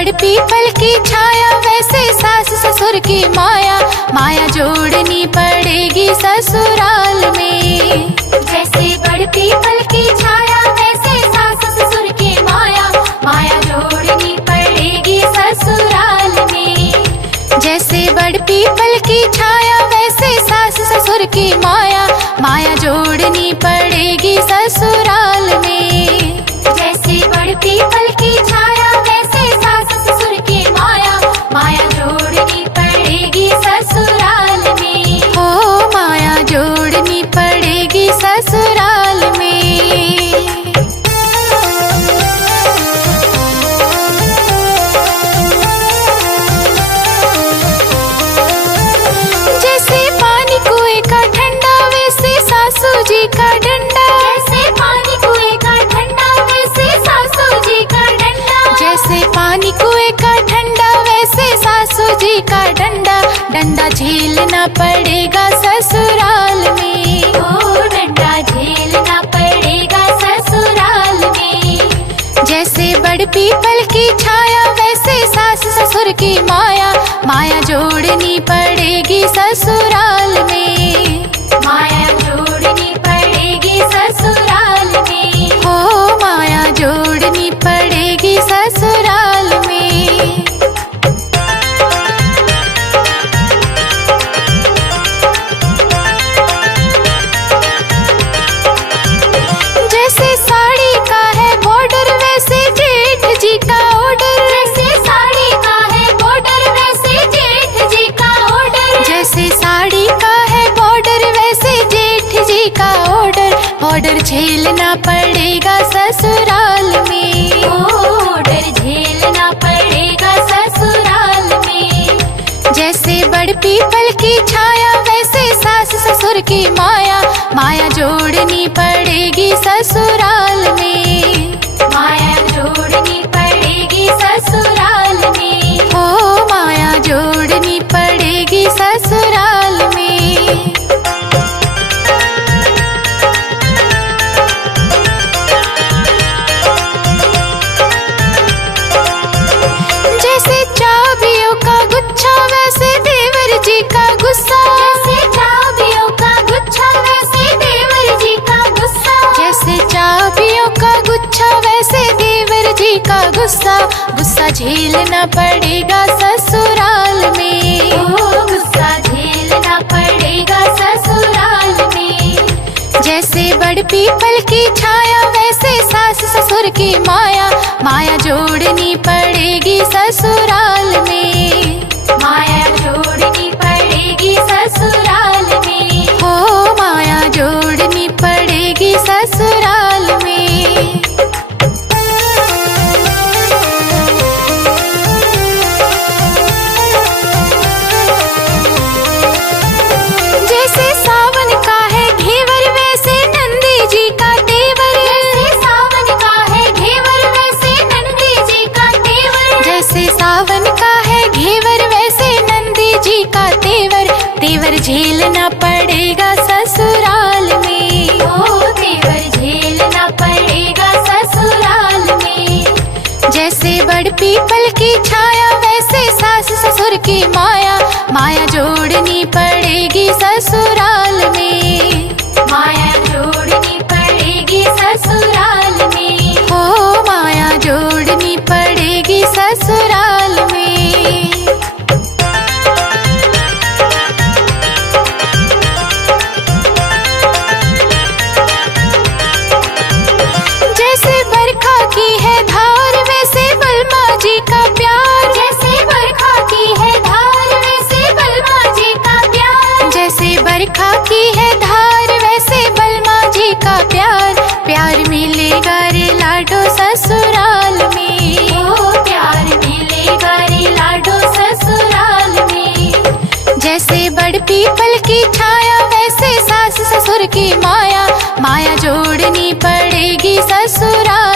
बड़ पीपल की छाया वैसे सास ससुर की माया, माया जोड़नी पड़ेगी ससुराल में। जैसे बड़ पीपल की छाया वैसे सास ससुर की माया, माया जोड़नी पड़ेगी ससुराल में। जैसे बड़ पीपल की छाया वैसे सास ससुर की माया, माया जोड़नी पड़ेगी ससुराल में। जैसे बड़ पीपल की छाया वैसे सास ससुर की माया, माया जोड़नी पड़ेगी ससुराल में। ओ माया जोड़नी पड़ेगी ससुराल में। जैसे पानी कुएं का ठंडा वैसे सासू जी का डंडा, जैसे पानी कुएं का ठंडा वैसे सासू जी का डंडा। जैसे पानी कुएं का ठंडा वैसे सासू जी का डंडा, डंडा झेलना पड़ेगा ससुराल में। ओ डंडा झेलना पड़ेगा ससुराल में। जैसे बड़ पीपल की छाया वैसे सास ससुर की माया, माया जोड़नी पड़ेगी ससुराल में। माया जोड़नी पड़ेगी ससुराल में। ओ माया जोड़नी पड़ेगी ससुराल में। जैसे साड़ी का है बॉर्डर वैसे जेठ जी का ऑर्डर, जैसे साड़ी का है बॉर्डर वैसे जेठ जी का ऑर्डर। जैसे साड़ी का है बॉर्डर वैसे जेठ जी का ऑर्डर, ऑर्डर झेलना पड़ेगा ससुराल में। ऑर्डर झेलना पड़ेगा ससुराल में। जैसे बड़ पीपल की छाया वैसे सास ससुर की माया, माया जोड़नी पड़ेगी ससुराल में। माया जोड़नी पड़ेगी ससुराल में। ओ माया जोड़नी पड़ेगी ससुराल में। जैसे चाबियों का गुच्छा वैसे देवर जी का गुस्सा, जैसे चाबियों का गुच्छा वैसे देवर जी का गुस्सा। जैसे चाबियों का गुच्छा वैसे देवर जी का गुस्सा, गुस्सा झेलना पड़ेगा ससुराल में। ओ गुस्सा झेलना पड़ेगा ससुराल में। जैसे बड़ पीपल की छाया वैसे सास ससुर की माया, माया जोड़नी पड़ेगी ससुराल में। माया जोड़नी पड़ेगी ससुराल में। ओ माया जोड़नी पड़ेगी ससुराल में। जैसे सावन का है घेवर वैसे नंदी जी का तेवर, जैसे सावन का है घेवर वैसे नंदी जी का तेवर। जैसे सावन का है घेवर वैसे नंदी जी का तेवर, तेवर झेलना पड़ेगा ससुराल में। ओ तेवर झेलना पड़ेगा ससुराल में। जैसे बड़ पीपल की छाया वैसे सास ससुर की माया, माया जोड़नी पड़ेगी ससुराल में। माया जोड़नी पड़ेगी ससुराल में। ओ माया जोड़नी पड़ेगी ससुराल में। जैसे बरखा की है धार वैसे बलमा जी का प्यार, जैसे बरखा की है धार वैसे बलमा जी का प्यार। जैसे बरखा की है धार वैसे बलमा जी का प्यार, प्यार मिलेगा रे लाडो ससुराल में। ओ प्यार मिलेगा रे लाडो ससुराल में। जैसे बड़ पीपल की छाया वैसे सास ससुर की माया, माया जोड़नी पड़ेगी ससुराल